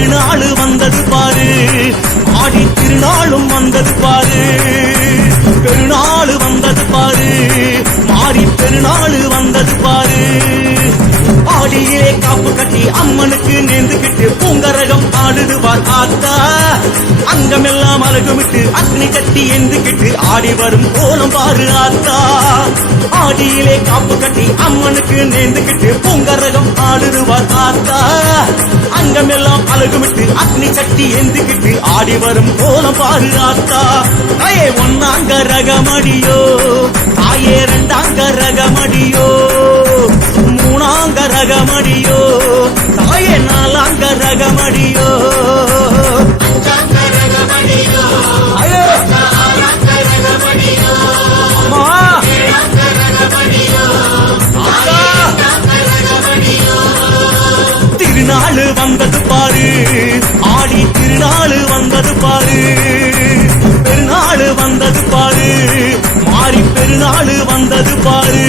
திருநாள் வந்தது பாரு, ஆடி திருநாளும் வந்தது பாரு, பெருநாள் வந்தது பாரு, மாறி பெருநாள் வந்தது பாரு. ஆடியிலே காப்பு கட்டி அம்மனுக்கு நேர்ந்துகிட்டு பூங்கரகம் ஆடுதுவார் ஆத்தா, அங்கமெல்லாம் அழகுமிட்டு அக்னி கட்டி எந்துகிட்டு ஆடி வரும் கோலம் பாரு ஆத்தா. ஆடியிலே காப்பு கட்டி அம்மனுக்கு நேர்ந்துகிட்டு பூங்கரகம் ஆடுதுவார் ஆத்தா, அங்கமெல்லாம் அழகுமிட்டு அக்னி கட்டி எந்துகிட்டு ஆடி வரும் கோலம் பாரு ஆத்தா. தாயே ஒன்னாங்க ரகமடியோ, தாயே ரெண்டாங்க ரகமடியோ, மூணாங்க ரகமடியோ, தாயே நாலாங்க ரகமடியோ, திருநாள் வந்தது பாரு, ஆடி திருநாள் வந்தது பாரு, பெருநாள் வந்தது பாரு, மாறி பெருநாள் வந்தது பாரு.